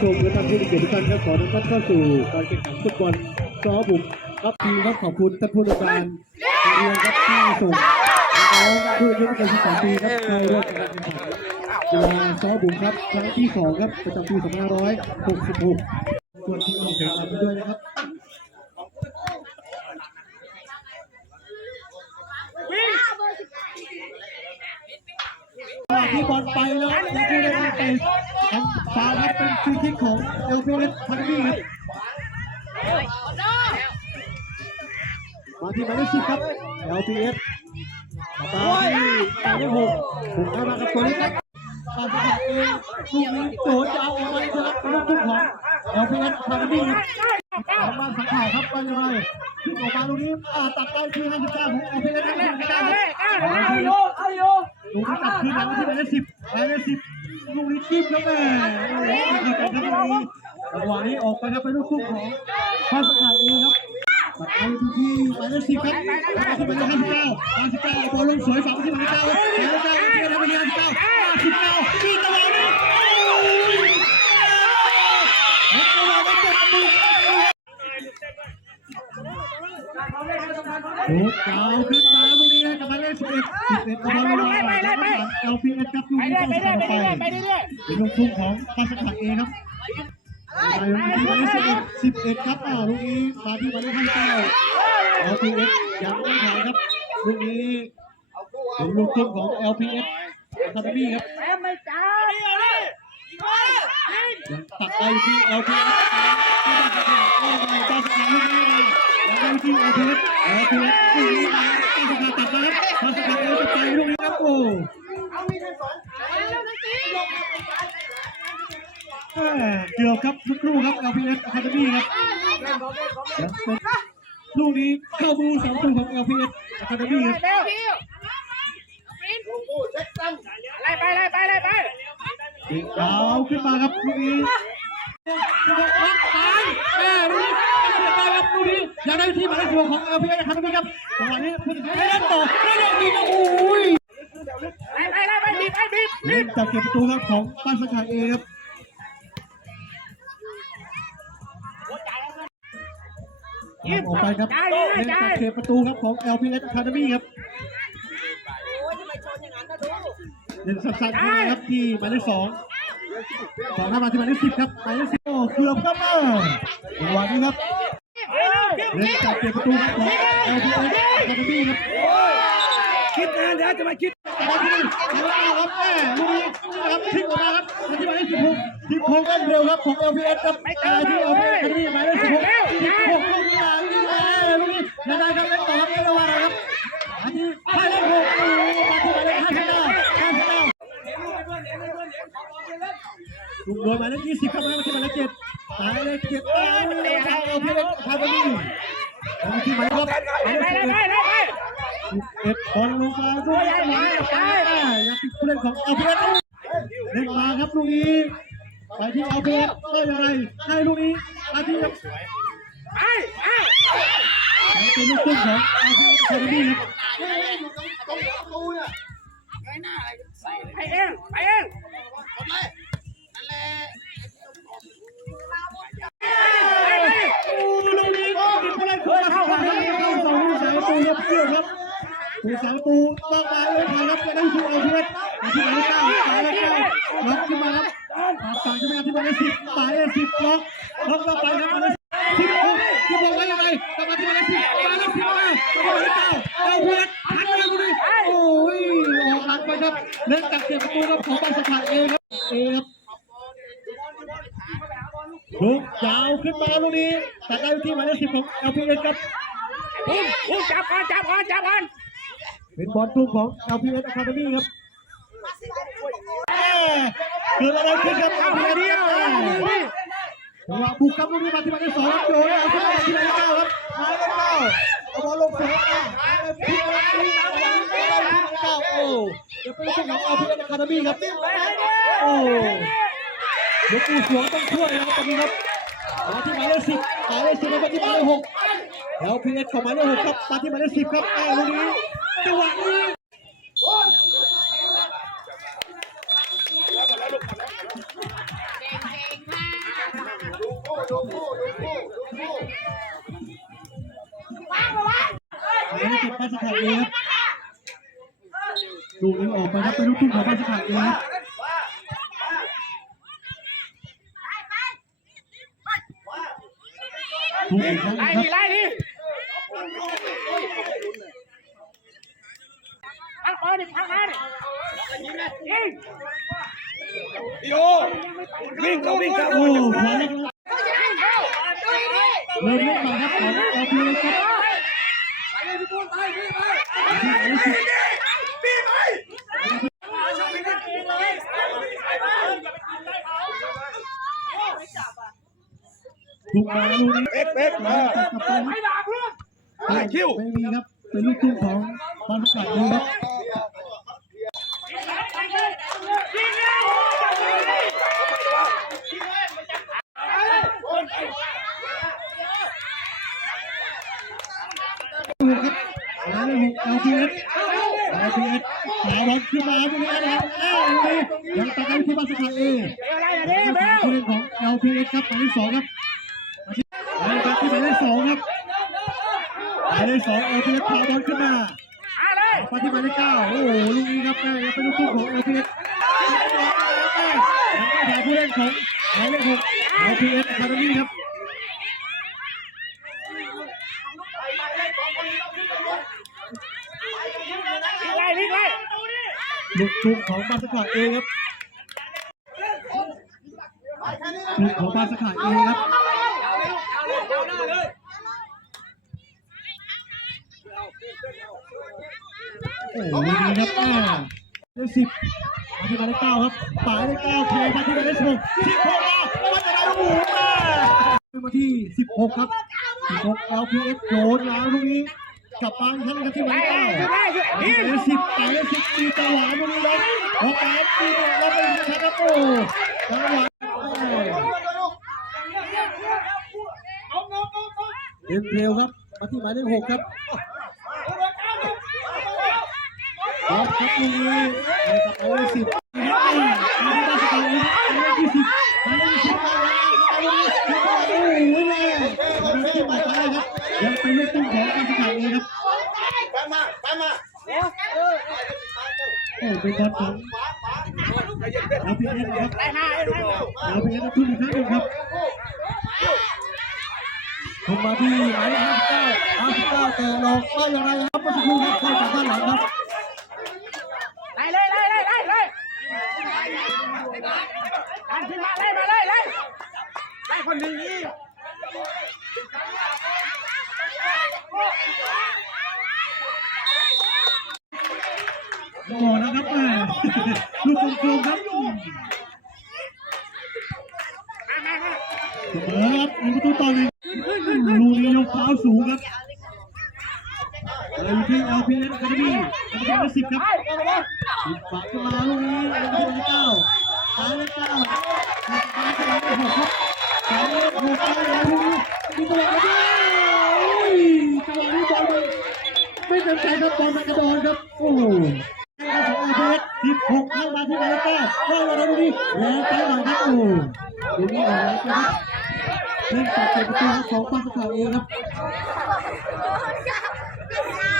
ครับท่านผู้ชมและท่านผู้มีเกียรติทุกท่านครับขอต้อนรับเข้าสู่การแข่งขันฟุตบอลซอบุกครับทีมครับขอบคุณท่านผู้ในวยการเรียนครับที่ส่งน้องผู้อายุไม่เกิน12ปีครับเข้าร่วมการแข่งขันกีฬาซอบุกครับครั้งที่สองครับประจำปี2566ส่วนทีมของแข่งขันด้วยนะครับที่บอลไปแล้ว รีคิกของเอลฟิเลสทันนี่ครับมาที่หมายเลขสิบครับ LPS ตามที่หมายเลขหกถูกเข้มากับตัวนี้ครับตามที่เองลูกนี้โดดจะเอาออกมาจะรับลูกทุ่งของ LPS ทันนี่ครับมาสังขารครับไปยังไงที่ออกมาลูกนี้อ่าตัดได้ที่59ของ LPS นะครับ59ครับลูกนี้ตัดคืนหลังที่หมายเลขสิบหมายเลขสิบลูกนี้ จิ้มครับแม่โอ้โหยิงกันครับลูกนี้จังหวะนี้ออกไปครับเป็นลูกทุ่ของพาสกาเองครับตัดไปที่หมายเลขสิบครับแล้วก็ขึ้นไปที่ห้าสิบเก้าห้าสิบเก้าบอลลงสวยฝังที่หมายเลขเก้าหมายเลขเก้าที่ทำไปห้าสิบเก้าห้าสิบเก้าที่จังหวะนี้โอ้ยเห็นจังหวะนี้เจ็บมือโอ้กาวขึ้นมาลูกนี้กับหมาเลขสิบเอ็ดสิบเอ็ดกับบอลลง มาแล้วก็ LPS ครับลูกนี้ต้องทำไปเป็นลูกทุ่งของพาสกาเองครับไปลูกที่หมายเลขสิบเอ็ดสิบเอ็ดครับอ่าลูกนี้มาที่หมายเลขห้าเก้าเอลพีเอสยังไม่ถ่ายครับลูกนี้เป็นลูกทุ่งของ LPS อะคาเดมี่ครับยังตักไปที่ LPS ที่บ้าสกาโอ้ยบ้านสกาลูกนี้มายังไปที่ LPS LPS ลูกนี้มาบ้านสกาตัดมาครับบ้าสกาเอลจะไปลูกนี้ครับโอ้ เกือบครับลูกครู่ครับ LPS อะคาเดมี่ครับยังเป็นลูกนี้เข้ามือสองตัวของ LPS Academy ครับอีกดาวขึ้นมาครับลูกนี้จะบอกว่าตายแม่ลูกนี้เสียดายครับลูกนี้ยังได้ที่หมายเลขหกของ LPS Academy ครับจังหวะนี้ผู้ตัดสินให้เล่นต่อแล้วยังมีนะโอ้ย เล่นจากเก็บประตูครับของบ้านสกายเอครับออกไปครับเล่นจากเก็บประตูครับของ LPS Academy ครับเล่นสั้นๆนะครับที่หมายเลขสองสองหน้ามาที่หมายเลขสิบครับหมายเลขสิบโอ้เกือบครับเออจังหวะนี้ครับเล่นจับเก็บประตูครับของ LPS Academy ครับคิดนานแล้วจะมาคิด แต่ว่าที่นี่หมายเลาครับแม่ลูกนี้นะครับพลิกออกมาครับมาที่หมายเลขสิบหกสิบหกเล่นเร็วครับของ LPS ครับที่ LPS Academy หมายเลขสิบหกสิบหกลูกนี้มาลูกนี้มาลูกนี้ยังไงครับเล่นต่อครับเล่นระหว่างครับมาที่หมาเลขหกมาที่หมายเลขห้าสิบเก้าห้าสิบเก้าถูกโดนหมายเลขยี่สิบครับมาที่หมายเลขเจ็ดหมายเลขเจ็ดเอ้ยเอาเพียงพาไปนี่แล้วที่หมายเลขครับหมาย เอ็ดบอ็ดบอลลงมาด้วยจังหวะนี้ไปยังติดผู้เล่นของเอาเพียงเล่นมาครับลูกนี้ไปที่เอาเพียงก็ยังไงให้ลูกนี้มาที่ครับเป็นลูกตุ้มของเอาเพียงคาร์ดี้ครับไปเองไปเองโอ้ลูกนี้ติดผู้เล่นของเอาเพียงเข้าสองลูกสายตูครับเกี่ยวครับ ผู้สาวตูต้องมาเลยครับจะได้ชูเอาเพื่อนมาที่มายเก้าหมายเลขเก้าล็อกขึ้นมาครับต่างขึ้นมาที่มายเลขสิบหมายเลขสิบล็อกล็อกเข้าไปครับหมายเลขสิบหกสิบหกไว้ยังไงกลับมาที่มายเลขสิบหมายเลขสิบมาที่หมายเลขเก้าเอาเพื่อนหันไปดูดิโอ้ยออกหลังไปครับเล่นตักเก็บประตูครับของบางสถานเอครับเอครับลุกยาวขึ้นมาลูกนี้แตัดได้ที่มายเลขสิบของ LPS ครับพุ่งพุ่งจับก่อนจับก่อนจับก่อน เป็นบอลทุ่มของ LPS Academy ครับแม่เกิดอะไรขึ้นครับเอาคนเดียวเอาคนเดียวจังหวะบุกครับลูกนี้มาที่หมายเลขสองครับโดนเอาขึ้นมาที่หมายเลขเก้าครับหมายเลขเก้าเอาบอลลงสวยมาหมายเลขพี่ครับพี่เอาบอลลงไปที่หมายเลขเก้าโอ้เดี๋ยวเป็นลูกของ LPS Academy ครับโอ้ยกมือสวงต้องช่วยนะครับตอนนี้ครับมาที่หมายเลขสิบหมายเลขสิบมาที่หมายเลขหก LPS ของหมายเลขหกครับมาที่หมายเลขสิบครับแม่ลูกนี้ จังหวะนี้ลูกจากบ้านสถานเองครับลูกนี้ออกไปครับเป็นลูกทุ่งของบ้านสถานเองครับลูกอีกครั้งครับ ดิพักก่อนดิพักมาดิยิงโยวิ่งก็วิ่งครับโอ้ขวาเล็กครับเริ่มเล่นใหม่ครับของเอลพีครับถูกมาลูกนี้เป๊กเป๊กมาตัดกลับไปครับด่าเพื่อนไม่คิวไม่มีครับเป็นลูกทุ่งของบอลสกัดเลยครับถูกครับแล้วหก LPS LPS หาบอล ขึ้นมาตรงนี้นะครับเอ้าลูกนี้ยังตัดกันที่บอลสกัดเออะไรอย่างนี้เบลผู้เล่นของ LPS ครับหมายเลขสองครับหมายเลขที่หมายเลขสองครับหมายเลขสอง LPS พาบอลขึ้นมาไรมาที่หมายเลขเก้าโอ้โหลูกนี้ครับแม่ยังเป็นลูกทุ่ของ LPS ยังไม่ถ่ายผู้เล่นของหมายเลขหก LPS Academy ครับ ไล่ลิงไล่ ลูกทุ่งของบาสคาเอครับลูกของบาสคาเอครับโอ้โหลูกนี้ครับแม่ได้สิบมาที่หมายเลขเก้าครับหมายเลขเก้าเทมาที่หมายเลขสิบหกสิบหกแล้วมันจะได้ลูกหมูมามาที่สิบหกครับสิบหก LPS โยนแล้วลูกนี้ กับมาอีกครั้งหนึงครับที่มายเลขเก้าไล่ไหมายเลขสิบเลขสิบมีจังหวะลูกนี้เลยออกมาตีแล้วเป็นนะครับโอ้จังหวะเอ็นเทลครับมาที่หมายเลขหกครับครับครับลูกนี้ไปกับหมายเลขสิบมาที่ราชการนี้หมายเลขยี่สิบหมายเลขยี่สิบมาแล้วโอ้โหแม่มาดูที่หมายเลขครับยังเป็นลูกตุ้งของราชการนี้ครับ โอ้เป็นบอลของเราพีเอสนครับไล่มาเราพีเอสทุ่มอีกครั้งหนึ่งครับลงมาที่หมายเลข59 59แต่หลอกว่าอย่างไรครับเมื่อสักครู่ครับเข้าจากด้านหลังครับไล่เลยไล่ไล่ไล่ไล่ดันขึ้นมาไล่มาไล่ไล่ไล่คนหนึ่งนี่ โอ้นะครับแม่ลูกกลมๆครับ มามามา เสมอครับหนึ่งประตูต่อหนึ่งลูกนี้ยกเท้าสูงครับ เรอยู่ที่ LPS Academy อันดับที่10ครับสิบฝักมาลูกนี้หมายเลขเก้าหมายเลขเก้าหมายเลขหกครับหมายเลขหกไปแล้วลูกนี้มีตัวอะไรด้วยจังหวะนี้บอลมันไม่เต็มใจครับบอลมันกระโดดครับโอ้โหของ LPS 16เข้ามาที่หมายเลขเก้าเข้ามาแล้วลูกนี้แรงไปหน่อยครับโอ้โหลูกนี้ออกแล้วครับเล่นตัดเตะประตูครับของปาสกาเองครับ Yeah.